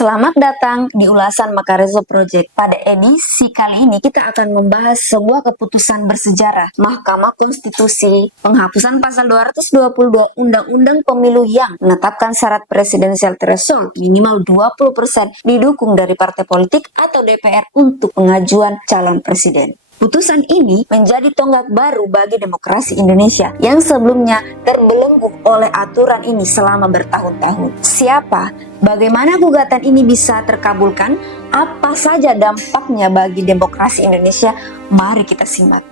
Selamat datang di ulasan Makarezo Project. Pada edisi kali ini kita akan membahas sebuah keputusan bersejarah Mahkamah Konstitusi penghapusan pasal 222 Undang-Undang Pemilu yang menetapkan syarat presidensial threshold minimal 20% didukung dari partai politik atau DPR untuk pengajuan calon presiden. Putusan ini menjadi tonggak baru bagi demokrasi Indonesia yang sebelumnya terbelenggu oleh aturan ini selama bertahun-tahun. Siapa? Bagaimana gugatan ini bisa terkabulkan? Apa saja dampaknya bagi demokrasi Indonesia? Mari kita simak.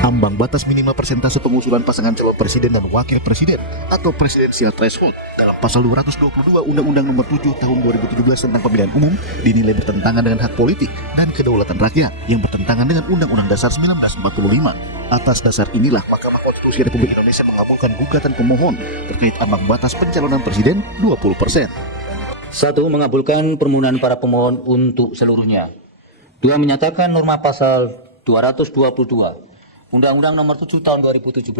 Ambang batas minimal persentase pengusulan pasangan calon presiden dan wakil presiden atau presidensial threshold dalam pasal 222 Undang-Undang Nomor 7 Tahun 2017 tentang Pemilihan Umum dinilai bertentangan dengan hak politik dan kedaulatan rakyat yang bertentangan dengan Undang-Undang Dasar 1945. Atas dasar inilah Mahkamah Konstitusi Republik Indonesia mengabulkan gugatan pemohon terkait ambang batas pencalonan presiden 20%. 1. Mengabulkan permohonan para pemohon untuk seluruhnya. 2. Menyatakan norma pasal 222 Undang-Undang Nomor 7 Tahun 2017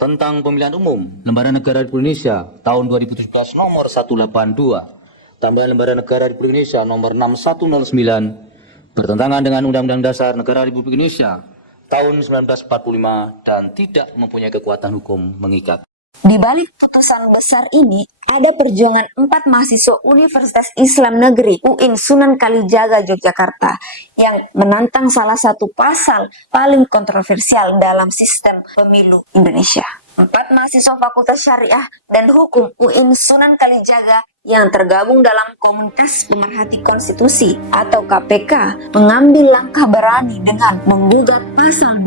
tentang Pemilihan Umum Lembaran Negara Republik Indonesia tahun 2017 Nomor 182 tambahan Lembaran Negara Republik Indonesia Nomor 6109 bertentangan dengan Undang-Undang Dasar Negara Republik Indonesia tahun 1945 dan tidak mempunyai kekuatan hukum mengikat. Di balik putusan besar ini, ada perjuangan 4 mahasiswa Universitas Islam Negeri UIN Sunan Kalijaga Yogyakarta yang menantang salah satu pasal paling kontroversial dalam sistem pemilu Indonesia. 4 mahasiswa Fakultas Syariah dan Hukum UIN Sunan Kalijaga yang tergabung dalam Komunitas Pemerhati Konstitusi atau KPK mengambil langkah berani dengan menggugat pasal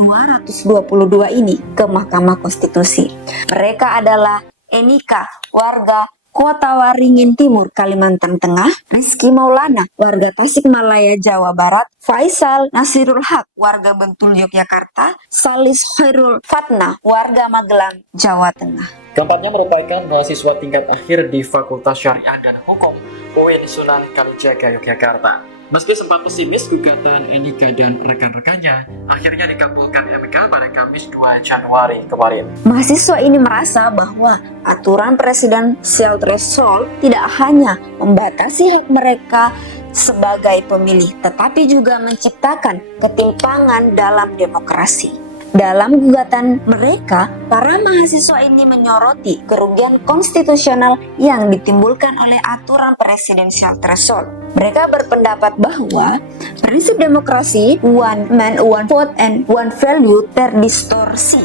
222 ini ke Mahkamah Konstitusi. Mereka adalah Enika, warga Kota Waringin Timur, Kalimantan Tengah, Rizky Maulana, warga Tasikmalaya, Jawa Barat, Faisal Nasirul Haq, warga Bentul, Yogyakarta, Salis Khairul Fatna, warga Magelang, Jawa Tengah. Keempatnya merupakan mahasiswa tingkat akhir di Fakultas Syariah dan Hukum UIN Sunan Kalijaga Yogyakarta. Meski sempat pesimis, gugatan Enika dan rekan-rekannya akhirnya dikabulkan MK pada Kamis 2 Januari kemarin. Mahasiswa ini merasa bahwa aturan presidensial threshold tidak hanya membatasi hak mereka sebagai pemilih, tetapi juga menciptakan ketimpangan dalam demokrasi. Dalam gugatan mereka, para mahasiswa ini menyoroti kerugian konstitusional yang ditimbulkan oleh aturan presidensial threshold. Mereka berpendapat bahwa prinsip demokrasi one man, one vote, and one value terdistorsi.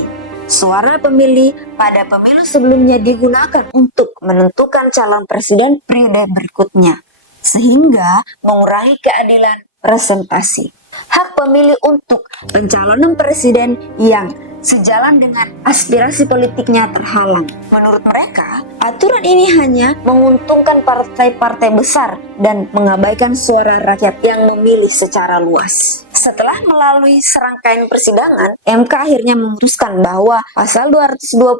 Suara pemilih pada pemilu sebelumnya digunakan untuk menentukan calon presiden periode berikutnya, sehingga mengurangi keadilan presentasi. Hak pemilih untuk pencalonan presiden yang sejalan dengan aspirasi politiknya terhalang. Menurut mereka, aturan ini hanya menguntungkan partai-partai besar dan mengabaikan suara rakyat yang memilih secara luas. Setelah melalui serangkaian persidangan, MK akhirnya memutuskan bahwa pasal 222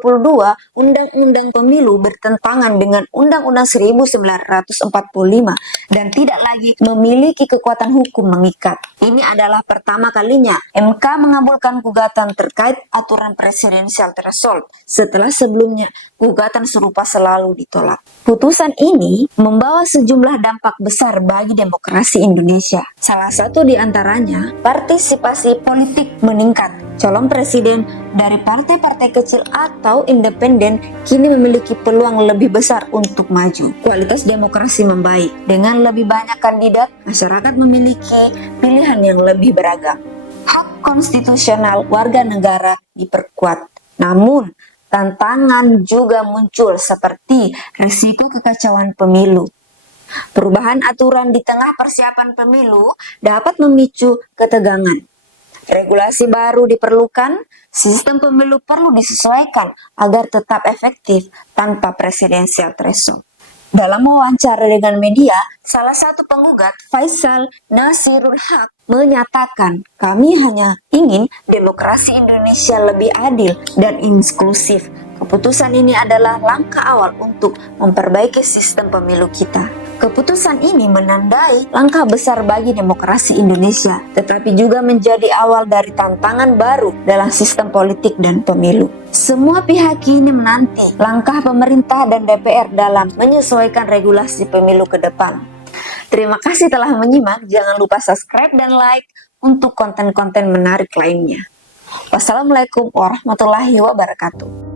Undang-Undang Pemilu bertentangan dengan Undang-Undang 1945 dan tidak lagi memiliki kekuatan hukum mengikat. Ini adalah pertama kalinya MK mengabulkan gugatan terkait aturan presidensial threshold setelah sebelumnya gugatan serupa selalu ditolak. Putusan ini membawa sejumlah dampak besar bagi demokrasi Indonesia. Salah satu di antaranya, partisipasi politik meningkat. Calon presiden dari partai-partai kecil atau independen kini memiliki peluang lebih besar untuk maju. Kualitas demokrasi membaik. Dengan lebih banyak kandidat, masyarakat memiliki pilihan yang lebih beragam. Hak konstitusional warga negara diperkuat. Namun, tantangan juga muncul seperti risiko kekacauan pemilu. Perubahan aturan di tengah persiapan pemilu dapat memicu ketegangan. Regulasi baru diperlukan, sistem pemilu perlu disesuaikan agar tetap efektif tanpa presidensial threshold. Dalam wawancara dengan media, salah satu penggugat, Faisal Nasirul Haq, menyatakan, "Kami hanya ingin demokrasi Indonesia lebih adil dan inklusif. Keputusan ini adalah langkah awal untuk memperbaiki sistem pemilu kita." Keputusan ini menandai langkah besar bagi demokrasi Indonesia, tetapi juga menjadi awal dari tantangan baru dalam sistem politik dan pemilu. Semua pihak kini menanti langkah pemerintah dan DPR dalam menyesuaikan regulasi pemilu ke depan. Terima kasih telah menyimak. Jangan lupa subscribe dan like untuk konten-konten menarik lainnya. Wassalamualaikum warahmatullahi wabarakatuh.